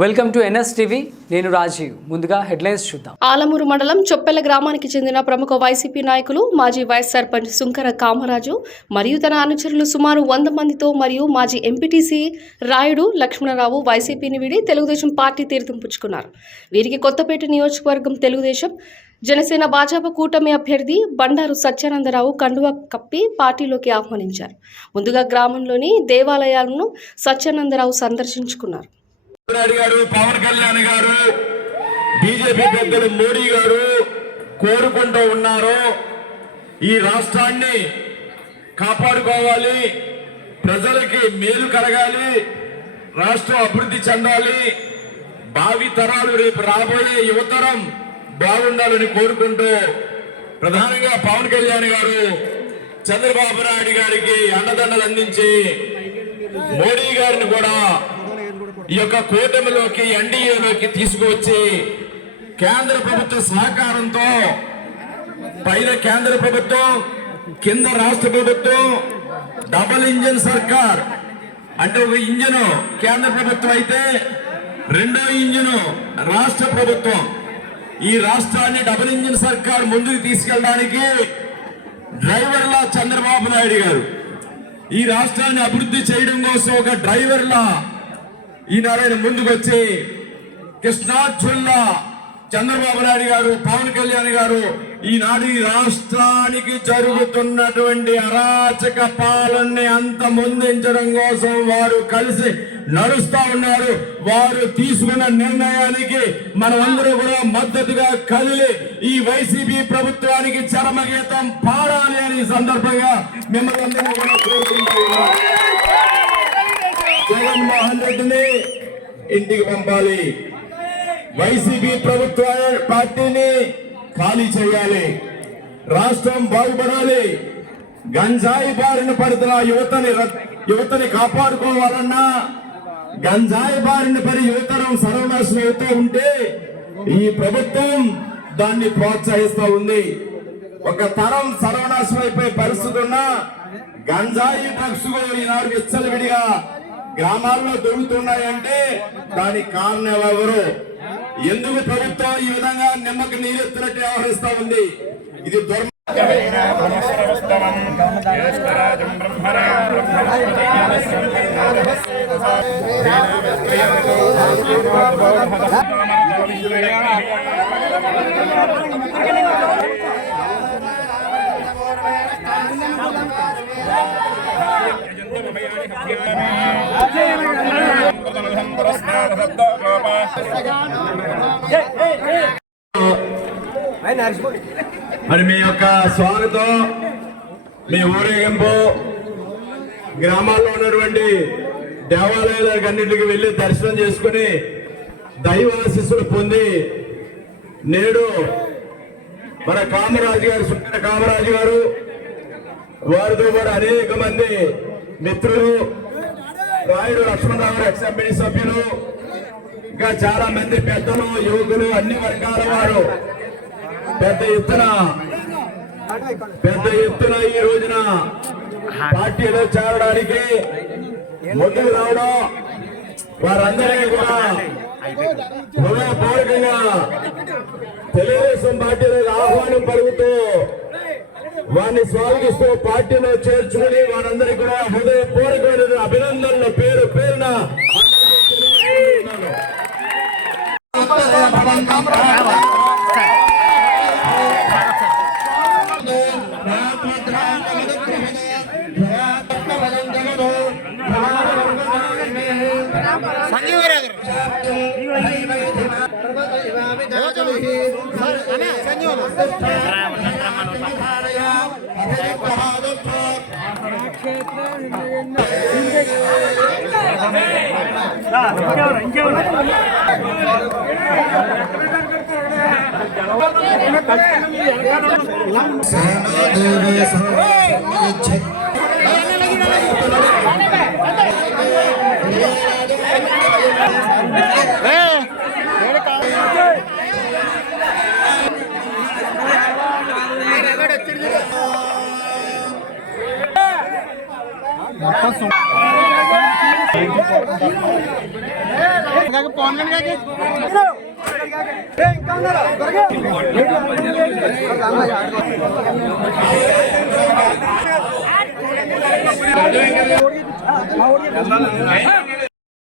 Welcome to NSTV. నేను రాజీవ్. ముందుగా headlines చూద్దాం. ఆలమూరు మండలం చొప్పెల గ్రామానికి చెందిన ప్రముఖ వైసీపీ నాయకులు మాజీ వైస్ సర్పంచ్ సుంకర కామరాజు మరియు తన అనుచరులు సుమారు 100 మందితో మరియు మాజీ ఎంపీటీసీ రాయుడు లక్ష్మణరావు వైసీపీని వీడి తెలుగుదేశం పార్టీ తీర్థం పుచ్చుకున్నారు. వీరికి కొత్తపేట నియోజకవర్గం తెలుగుదేశం జనసేన భాజపా కూటమి అభ్యర్థి బండారు సత్యానందరావు కండువా కప్పి పార్టీలోకి ఆహ్వానించారు. ముందుగా గ్రామంలోని దేవాలయాలను సత్యానందరావు సందర్శించుకున్నారు. గారు, పవన్ కళ్యాణ్ గారు, బీజేపీ పెద్దలు మోడీ గారు కోరుకుంటూ ఉన్నారు. ఈ రాష్ట్రాన్ని కాపాడుకోవాలి, ప్రజలకి మేలు కలగాలి, రాష్ట్రం అభివృద్ధి చెందాలి, భావి తరాలు రేపు రాబోయే యువతరం బాగుండాలని కోరుకుంటూ ప్రధానంగా పవన్ కళ్యాణ్ గారు చంద్రబాబు నాయుడు గారికి అండదండలు అందించి మోడీ గారిని కూడా ఈ యొక్క కూటమిలోకి ఎన్డీఏలోకి తీసుకువచ్చి కేంద్ర ప్రభుత్వ సహకారంతో పైన కేంద్ర ప్రభుత్వం కింద రాష్ట్ర ప్రభుత్వం డబుల్ ఇంజిన్ సర్కార్ అంటే ఒక ఇంజిన్ కేంద్ర ప్రభుత్వం అయితే రెండో ఇంజిన్ రాష్ట్ర ప్రభుత్వం. ఈ రాష్ట్రాన్ని డబుల్ ఇంజిన్ సర్కార్ ముందుకు తీసుకెళ్ళడానికి డ్రైవర్లా చంద్రబాబు నాయుడు గారు, ఈ రాష్ట్రాన్ని అభివృద్ధి చేయడం కోసం ఒక డ్రైవర్లా ఈనాడు ముందుకు వచ్చి కృష్ణార్జునులా చంద్రబాబు నాయుడు గారు, పవన్ కళ్యాణ్ గారు ఈనాడు ఈ రాష్ట్రానికి జరుగుతున్నటువంటి అరాచక పాలనని అంతమొందించడం కోసం వారు కలిసి నడుస్తా ఉన్నారు. వారు తీసుకున్న నిర్ణయానికి మనమందరూ కూడా మద్దతుగా కదిలి ఈ వైసీపీ ప్రభుత్వానికి చరమగీతం పాడాలి అని సందర్భంగా మిమ్మల్ని అందరూ కూడా కోరుకుంటున్నాం. జగన్మోహన్ రెడ్డిని ఇంటికి పంపాలి, వైసీపీ ప్రభుత్వ పార్టీని ఖాళీ చేయాలి, రాష్ట్రం బాగుపడాలి. గంజాయి బారిన పడుతున్న యువతని కాపాడుకోవాలన్నా గంజాయి బారిన పడి యువతరం సర్వనాశనం అవుతూ ఉంటే ఈ ప్రభుత్వం దాన్ని ప్రోత్సహిస్తూ ఉంది. ఒక తరం సర్వనాశనం అయిపోయే పరిస్థితి ఉన్నా గంజాయి డ్రగ్స్ ఈనాడు విచ్చలవిడిగా గ్రామాల్లో దొరుకుతున్నాయంటే దానికి కారణం ఎవరు? ఎందుకు ప్రభుత్వం ఈ విధంగా నిమ్మకి నీరెత్తినట్టు వ్యవహరిస్తా ఉంది? ఇది మరి మీ యొక్క స్వాగతం, మీ ఊరేగింపు గ్రామాల్లో ఉన్నటువంటి దేవాలయాలకు అన్నింటికి వెళ్ళి దర్శనం చేసుకుని దైవాశీస్సులు పొంది నేడు మన కామరాజు గారు, సుంకర కామరాజు గారు, వారితో పాటు అనేక మంది మిత్రులు, రాయుడు లక్ష్మణరావు ఎక్స్ ఎంపీడీ సభ్యులు, ఇంకా చాలా మంది పెద్దలు, యువకులు, అన్ని వర్గాల వారు పెద్ద ఎత్తున ఈ రోజున పార్టీలో చేరడానికి ముందుకు రావడం, వారందరికీ కూడా హృదయపూర్వకంగా తెలుగుదేశం పార్టీలకు ఆహ్వానం పలుకుతూ వారిని స్వాగతిస్తూ పార్టీలో చేర్చుకుని వారందరికీ కూడా హృదయపూర్వకమైన అభినందనలు పేరు పేరున Hey,